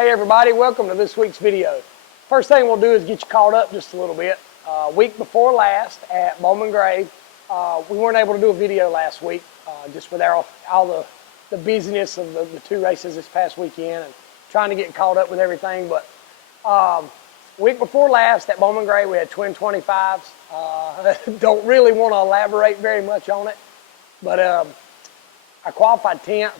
Hey everybody, welcome to this week's video. First thing we'll do is get you caught up just a little bit. Week before last at Bowman Gray, we weren't able to do a video last week just with all the busyness of the two races this past weekend and trying to get caught up with everything. But week before last at Bowman Gray, we had twin 25s. Don't really want to elaborate very much on it, but I qualified 10th.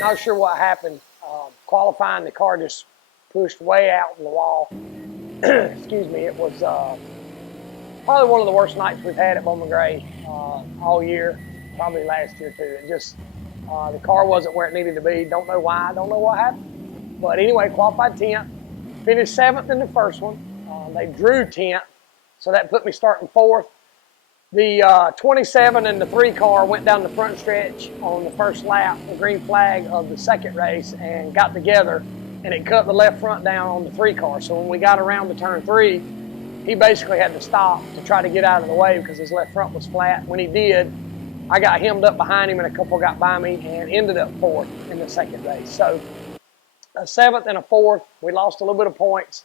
Not sure what happened. Qualifying, the car just pushed way out in the wall. Excuse me. It was probably one of the worst nights we've had at Bowman Gray all year, probably last year too. It just the car wasn't where it needed to be. Don't know why. Don't know what happened. But anyway, qualified 10th. Finished 7th in the first one. They drew 10th, so that put me starting 4th. The 27 and the 3 car went down the front stretch on the first lap, the green flag of the second race, and got together, and it cut the left front down on the 3 car. So when we got around to turn 3, he basically had to stop to try to get out of the way because his left front was flat. When he did, I got hemmed up behind him, and a couple got by me and ended up 4th in the second race. So a 7th and a 4th, we lost a little bit of points.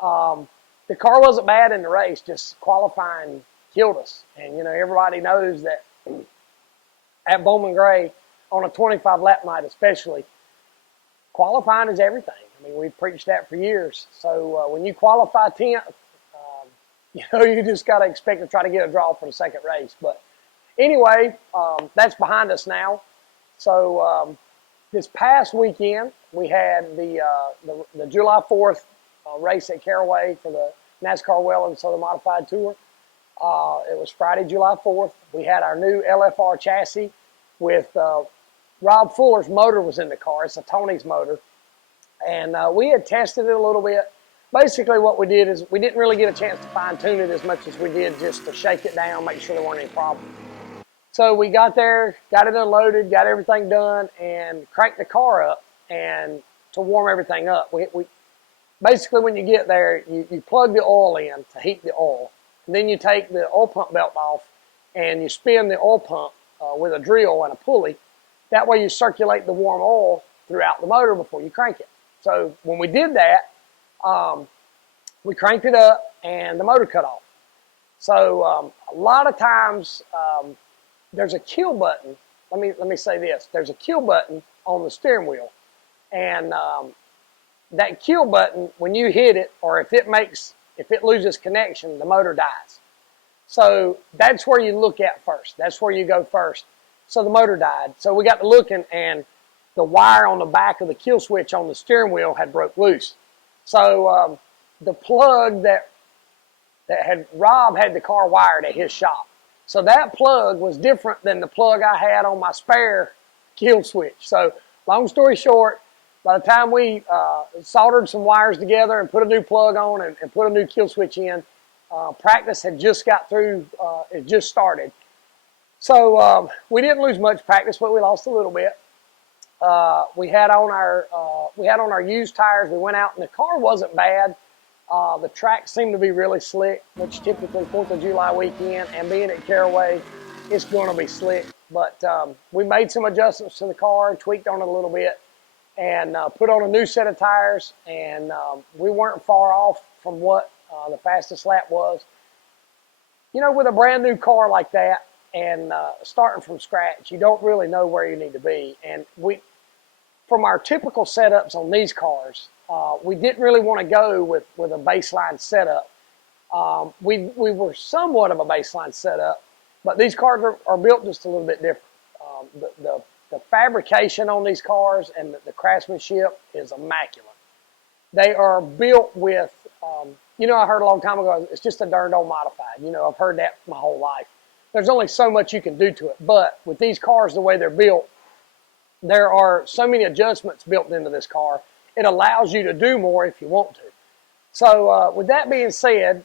The car wasn't bad in the race, just qualifying killed us. And, you know, everybody knows that at Bowman Gray, on a 25 lap night especially, qualifying is everything. I mean, we've preached that for years. So when you qualify 10th, you know, you just got to expect to try to get a draw for the second race. But anyway, that's behind us now. So this past weekend, we had the July 4th race at Caraway for the NASCAR Well and Southern Modified Tour. It was Friday, July 4th. We had our new LFR chassis with Rob Fuller's motor was in the car. It's a Tony's motor. And we had tested it a little bit. Basically what we did is we didn't really get a chance to fine tune it as much as we did just to shake it down, make sure there weren't any problems. So we got there, got it unloaded, got everything done, and cranked the car up and to warm everything up. We basically when you get there, you plug the oil in to heat the oil. And then you take the oil pump belt off and you spin the oil pump with a drill and a pulley. That way you circulate the warm oil throughout the motor before you crank it. So when we did that, we cranked it up and the motor cut off. So a lot of times there's a kill button. Let me say this. There's a kill button on the steering wheel. And that kill button, when you hit it, or if it loses connection, the motor dies. So that's where you look at first. That's where you go first. So the motor died. So we got to looking, and the wire on the back of the kill switch on the steering wheel had broke loose. So the plug that Rob had the car wired at his shop. So that plug was different than the plug I had on my spare kill switch. So long story short, by the time we soldered some wires together and put a new plug on and put a new kill switch in, practice had just got through, it just started. So we didn't lose much practice, but we lost a little bit. We had on our used tires. We went out and the car wasn't bad. The track seemed to be really slick, which typically 4th of July weekend and being at Caraway, it's going to be slick. But we made some adjustments to the car, tweaked on it a little bit, and put on a new set of tires, and we weren't far off from what the fastest lap was. You know, with a brand new car like that and starting from scratch, you don't really know where you need to be. And from our typical setups on these cars, we didn't really want to go with a baseline setup. We were somewhat of a baseline setup, but these cars are built just a little bit different. The fabrication on these cars and the craftsmanship is immaculate. They are built with, you know, I heard a long time ago, it's just a darn old modified. You know, I've heard that my whole life. there's only so much you can do to it. But with these cars, the way they're built, there are so many adjustments built into this car. It allows you to do more if you want to. So with that being said,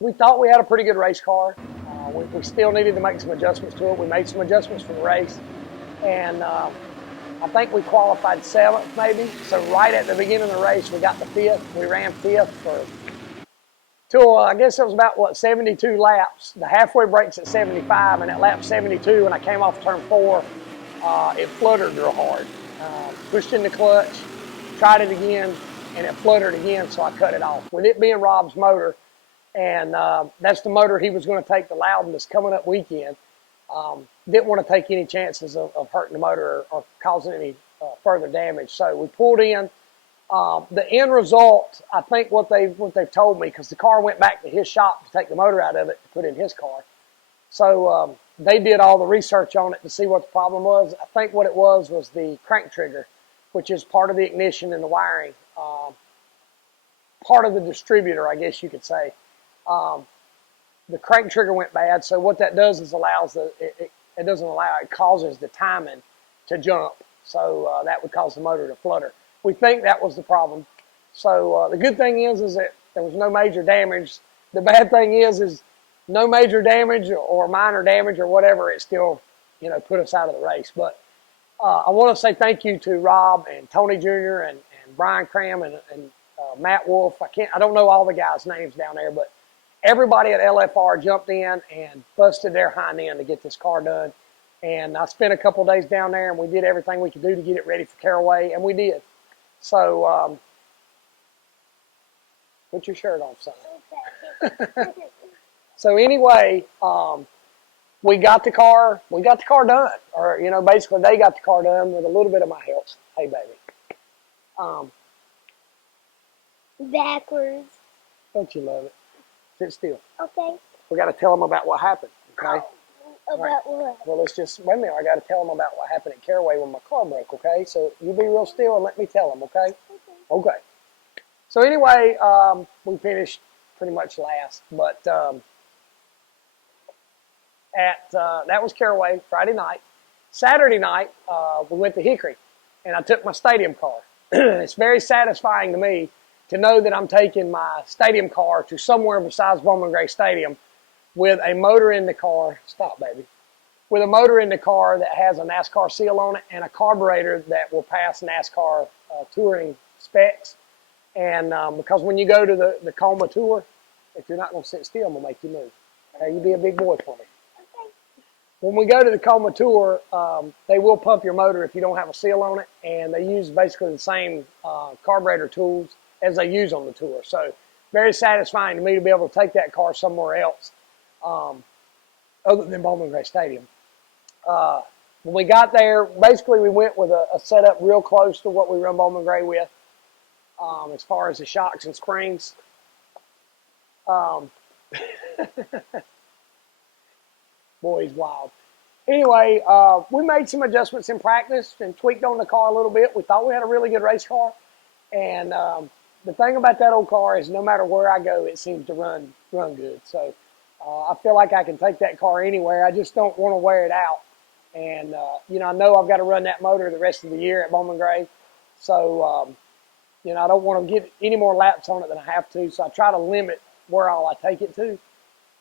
we thought we had a pretty good race car. We still needed to make some adjustments to it. We made some adjustments for the race. And I think we qualified 7th maybe. So right at the beginning of the race, we got the 5th. We ran 5th till I guess it was about, 72 laps. The halfway break's at 75, and at lap 72, when I came off turn 4, it fluttered real hard. Pushed in the clutch, tried it again, and it fluttered again, so I cut it off. With it being Rob's motor, and that's the motor he was going to take to Loudon this coming up weekend, didn't want to take any chances of hurting the motor or causing any further damage. So we pulled in. The end result, I think what they've told me, because the car went back to his shop to take the motor out of it to put in his car. So they did all the research on it to see what the problem was. I think what it was the crank trigger, which is part of the ignition and the wiring, part of the distributor, I guess you could say. The crank trigger went bad, so what that does is it causes the timing to jump. So that would cause the motor to flutter. We think that was the problem. So the good thing is that there was no major damage. The bad thing is no major damage or minor damage or whatever. It still, put us out of the race. But I want to say thank you to Rob and Tony Jr. and Brian Cram and Matt Wolf. I don't know all the guys' names down there, but everybody at LFR jumped in and busted their hind end to get this car done. And I spent a couple days down there, and we did everything we could do to get it ready for Caraway, and we did. So, put your shirt on, son. Okay. So anyway, we got the car done, or basically they got the car done with a little bit of my help. Hey, baby. Backwards. Don't you love it? Sit still. Okay. We got to tell them about what happened. Okay. About what? Well, let's just wait a minute. I got to tell them about what happened at Caraway when my car broke. Okay. So you be real still and let me tell them. Okay. Okay. So anyway, we finished pretty much last, but that was Caraway Friday night. Saturday night, we went to Hickory, and I took my stadium car. It's very satisfying to me to know that I'm taking my stadium car to somewhere besides Bowman Gray Stadium with a motor in the car. Stop, baby. With a motor in the car that has a NASCAR seal on it and a carburetor that will pass NASCAR touring specs. And because when you go to the Coma Tour, if you're not going to sit still, I'm going to make you move. Okay, you be a big boy for me. Okay. When we go to the Coma Tour, they will pump your motor if you don't have a seal on it, and they use basically the same carburetor tools as they use on the tour. So very satisfying to me to be able to take that car somewhere else other than Bowman Gray Stadium. When we got there, basically we went with a setup real close to what we run Bowman Gray with as far as the shocks and springs. Boy, he's wild. Anyway, we made some adjustments in practice and tweaked on the car a little bit. We thought we had a really good race car. And the thing about that old car is no matter where I go, it seems to run good. So I feel like I can take that car anywhere. I just don't want to wear it out. And, I know I've got to run that motor the rest of the year at Bowman Gray. So, I don't want to get any more laps on it than I have to. So I try to limit where all I take it to.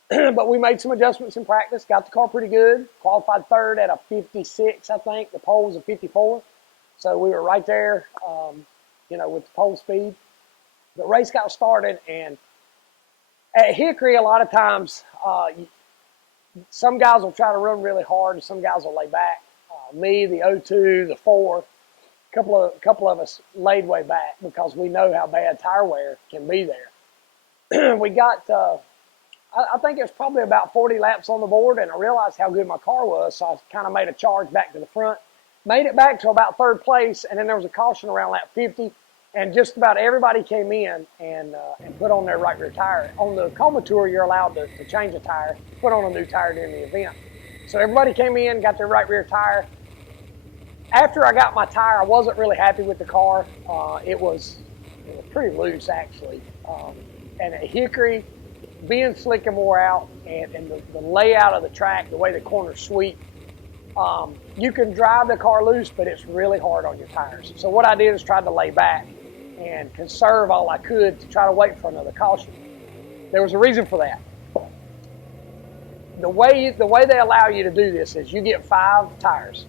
But we made some adjustments in practice, got the car pretty good, qualified third at a 56, I think. The pole was a 54. So we were right there, with the pole speed. The race got started, and at Hickory, a lot of times, some guys will try to run really hard, and some guys will lay back. Me, the 02, the 4, a couple of us laid way back because we know how bad tire wear can be there. We got, I think it was probably about 40 laps on the board, and I realized how good my car was, so I kind of made a charge back to the front. Made it back to about third place, and then there was a caution around lap 50, and just about everybody came in and put on their right rear tire. On the Coma Tour, you're allowed to change a tire, put on a new tire during the event. So everybody came in, got their right rear tire. After I got my tire, I wasn't really happy with the car. It was pretty loose, actually. And at Hickory, being slick and wore out, and the layout of the track, the way the corners sweep, you can drive the car loose, but it's really hard on your tires. So what I did is tried to lay back and conserve all I could to try to wait for another caution. There was a reason for that. The way they allow you to do this is you get 5 tires,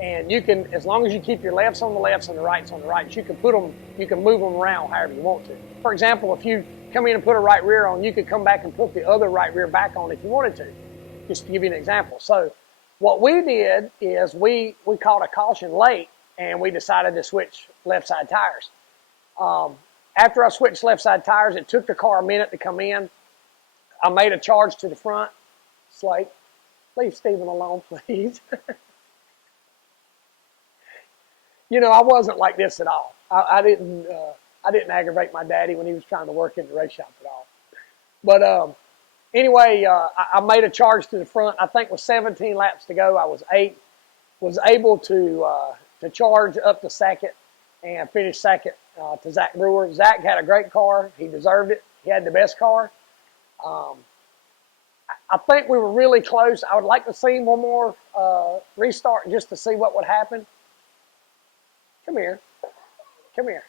and you can, as long as you keep your lefts on the lefts and the rights on the rights, you can move them around however you want to. For example, if you come in and put a right rear on, you could come back and put the other right rear back on if you wanted to, just to give you an example. So what we did is we caught a caution late, and we decided to switch left side tires. After I switched left side tires, it took the car a minute to come in. I made a charge to the front. Slate, leave Stephen alone, please. You know, I wasn't like this at all. I didn't aggravate my daddy when he was trying to work in the race shop at all. But anyway, I made a charge to the front. I think with 17 laps to go, I was able to charge up to second and finish second to Zach Brewer. Zach had a great car. He deserved it. He had the best car. I think we were really close. I would like to see one more restart just to see what would happen. Come here. Come here.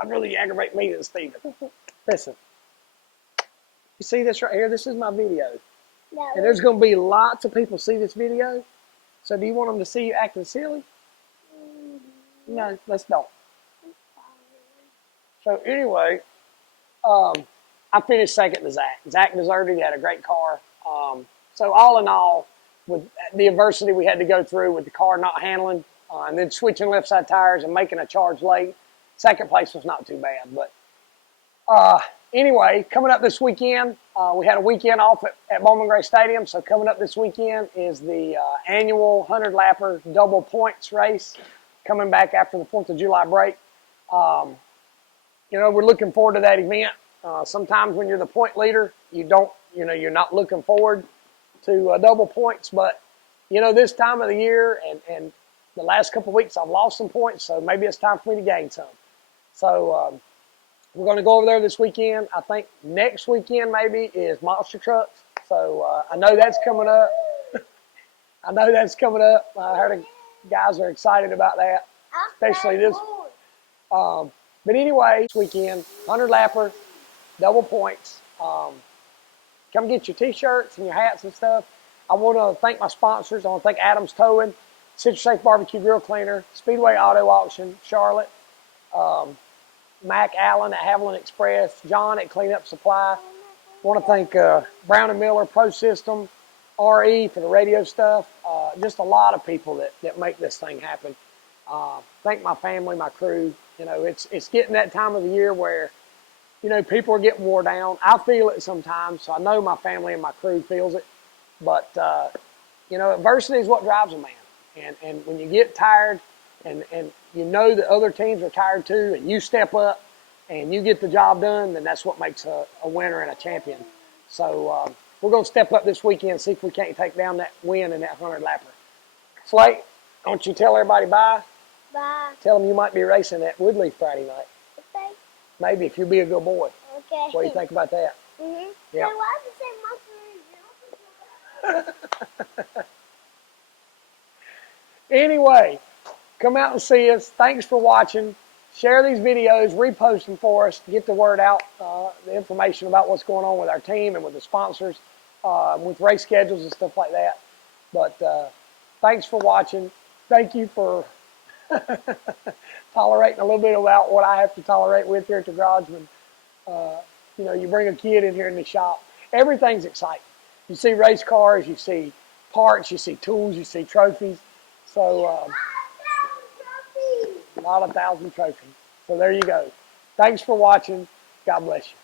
I'd really aggravate me than Steven. Listen. You see this right here? This is my video. No. And there's going to be lots of people see this video. So do you want them to see you acting silly? No, let's don't. So anyway, I finished second to Zach. Zach deserved it. He had a great car. So all in all, with the adversity we had to go through with the car not handling, and then switching left side tires and making a charge late, second place was not too bad. But anyway, coming up this weekend, we had a weekend off at Bowman Gray Stadium. So coming up this weekend is the annual 100-lapper double points race, coming back after the 4th of July break. You know, we're looking forward to that event. Sometimes when you're the point leader, you're not looking forward to double points. But, you know, this time of the year and the last couple of weeks, I've lost some points, so maybe it's time for me to gain some. So we're going to go over there this weekend. I think next weekend maybe is monster trucks. So I know that's coming up. I know that's coming up. I heard the guys are excited about that, especially this. But anyway, this weekend, 100-lapper, double points. Come get your T-shirts and your hats and stuff. I want to thank my sponsors. I want to thank Adams Towing, Citrus Safe Barbecue Grill Cleaner, Speedway Auto Auction, Charlotte, Mac Allen at Haviland Express, John at Cleanup Supply. I want to thank Brown & Miller, Pro System, RE for the radio stuff. Just a lot of people that make this thing happen. Thank my family, my crew. You know, it's getting that time of the year where, you know, people are getting wore down. I feel it sometimes, so I know my family and my crew feels it. But, you know, adversity is what drives a man. And when you get tired and you know that other teams are tired too, and you step up and you get the job done, then that's what makes a winner and a champion. So we're going to step up this weekend and see if we can't take down that win in that 100-lapper. Slate, don't you tell everybody bye? Bye. Tell them you might be racing at Woodley Friday night. Okay. Maybe if you'll be a good boy. Okay. What do you think about that? Mm-hmm. Yeah. So why does it say monster? Anyway, come out and see us. Thanks for watching. Share these videos, repost them for us to get the word out, the information about what's going on with our team and with the sponsors, with race schedules and stuff like that. But thanks for watching. Thank you for tolerating a little bit about what I have to tolerate with here at the garage when, you know, you bring a kid in here in the shop. Everything's exciting. You see race cars, you see parts, you see tools, you see trophies. So a lot of 1,000 trophies. So there you go. Thanks for watching. God bless you.